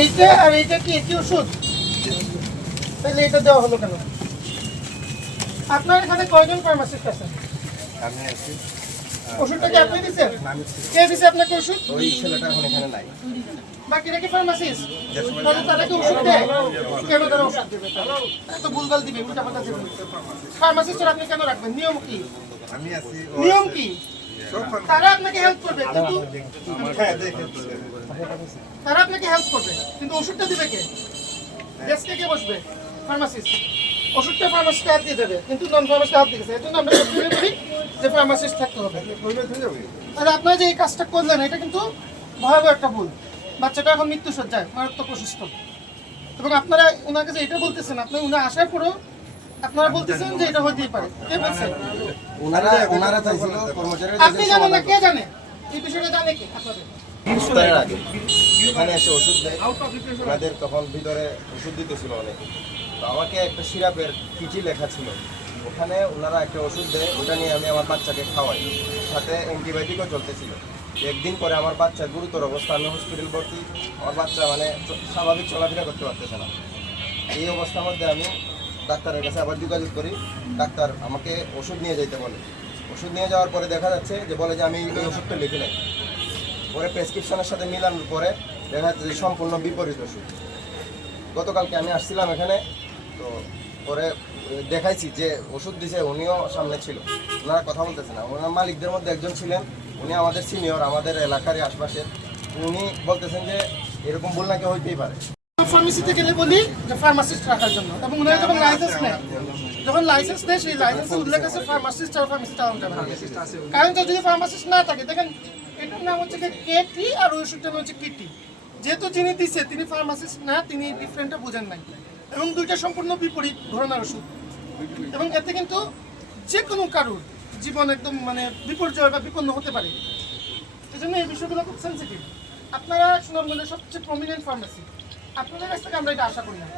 এইটা আর এইটা কি একই ওষুধ? তাহলে এটা দেওয়া হলো কেন? আপনার এখানে কয়জন ফার্মাসিস্ট আছেন? আমি আছি। ওষুধটা কি আপনি দিচ্ছেন? কে দিছে আপনাকে ওষুধ? ওই ছেলেটা এখন এখানে নাই। বাকিরা কি ফার্মাসিস্ট? তাহলে তারা কি ওষুধ দেয়? কেন তারা ওষুধ দেবে? তারা তো ভুলভাল দিবে, উল্টাপাল্টা দেবে। ফার্মাসিস্টরা আপনি কেন রাখবেন? নিয়ম কি? আমি আছি। নিয়ম কি? তারা আপনাকে হেল্প করবে, কিন্তু তারা আপনাকে হেল্প করবে, কিন্তু ওষুধটা দিবে কে? ডেস্কে কে বসবে? ফার্মাসিস্ট। ওষুধটা ফার্মাসিস্ট হাত দিয়ে দেবে, কিন্তু নন ফার্মাসিস্ট হাত দিয়েছে। এই জন্য আমরা সবসময় বলি যে ফার্মাসিস্ট থাকতে হবে। তাহলে আপনারা যে এই কাজটা করলেন, এটা কিন্তু ভয়াবহ একটা ভুল। বাচ্চাটা এখন মৃত্যুসজ্জায়, মারাত্মক অসুস্থ। এবং আপনারা ওনার কাছে এটা বলতেছেন, আপনি উনি আসার পরেও আপনারা বলতেছেন যে এটা হতেই পারে। কে বলছেন? ওনারা চাইছিল কর্মচারীরা আপনি জানেন না, কে জানে? এই বিষয়টা জানে কে আপনাদের? সপ্তাহের আগে এখানে এসে ওষুধ দেয়। ওনাদের তখন ভিতরে ওষুধ দিতেছিল অনেক। তো আমাকে একটা সিরাপের চিঠি লেখা ছিল, ওখানে ওনারা একটা ওষুধ দেয়, ওটা নিয়ে আমি আমার বাচ্চাকে খাওয়াই, সাথে অ্যান্টিবায়োটিকও চলতেছিল। একদিন পরে আমার বাচ্চার গুরুতর অবস্থা, আমি হসপিটাল ভর্তি। আমার বাচ্চা মানে স্বাভাবিক চলাফেরা করতে পারতেছে না। এই অবস্থার মধ্যে আমি ডাক্তারের কাছে আবার যোগাযোগ করি। ডাক্তার আমাকে ওষুধ নিয়ে যেতে বলে। ওষুধ নিয়ে যাওয়ার পরে দেখা যাচ্ছে যে বলে যে আমি এই ওষুধটা লিখে নেই। পরে প্রেসক্রিপশনের সাথে মিলানোর পরে দেখা যাচ্ছে যে সম্পূর্ণ বিপরীত ওষুধ। গতকালকে আমি আসছিলাম এখানে, তো পরে দেখাইছি যে ওষুধ দিছে, উনিও সামনে ছিল। ওনারা কথা বলতেছে না। ওনার মালিকদের মধ্যে একজন ছিলেন, উনি আমাদের সিনিয়র, আমাদের এলাকারই আশপাশে। উনি বলতেছেন যে এরকম ভুল নাকি হইতেই পারে। ফার্মেসিতে গেলে বলি যে ফার্মাসিস্ট রাখার জন্য, এবং ওনারা যখন লাইসেন্স নেয়, সেই লাইসেন্সে উল্লেখ আছে ফার্মাসিস্ট আর ফার্মেসিস্ট চালানো যাবে না। কারণ যদি ফার্মাসিস্ট না থাকে, দেখেন এটার নাম হচ্ছে কেটি আর ওই ওষুধটার নাম হচ্ছে কিটি। যেহেতু যিনি দিচ্ছে তিনি ফার্মাসিস্ট না, তিনি ডিফারেন্টটা বুঝেন নাই, এবং দুইটা সম্পূর্ণ বিপরীত ধরনের ওষুধ। এবং এতে কিন্তু যে কোনো কারোর জীবন একদম মানে বিপর্যয় বা বিপন্ন হতে পারে। এই জন্য এই বিষয়গুলো খুব সেন্সিটিভ। আপনারা সুনামগঞ্জের সবচেয়ে প্রমিনেন্ট ফার্মেসি, আপনাদের কাছ থেকে আমরা এটা আশা করি না।